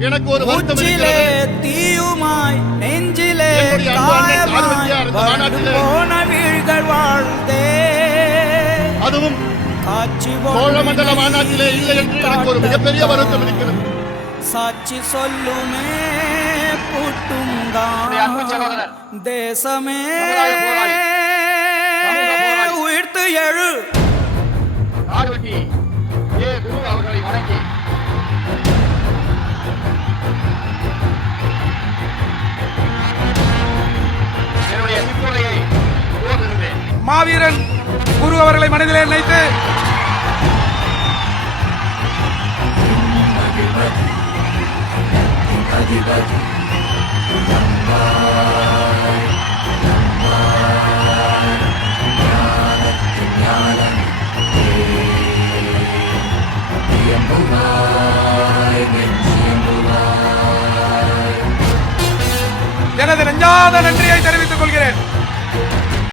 எனக்கு ஒரு உச்சிலே தீயுமாய் நெஞ்சிலே காயமாய் போன வீழ்கள் வாழ்ந்தே. அதுவும் காட்சி சோழமண்டல மாநாட்டிலே இல்லை என்று எனக்கு ஒரு மிகப்பெரிய வருத்தம் இருக்கிறது. சாட்சி சொல்லுமே சகோதரர். தேசமே. உயிர்த்து எழு. மாவீரன் குரு அவர்களை மனதிலே நினைத்து எனது நெஞ்சாத நன்றியை தெரிவித்துக் கொள்கிறேன்.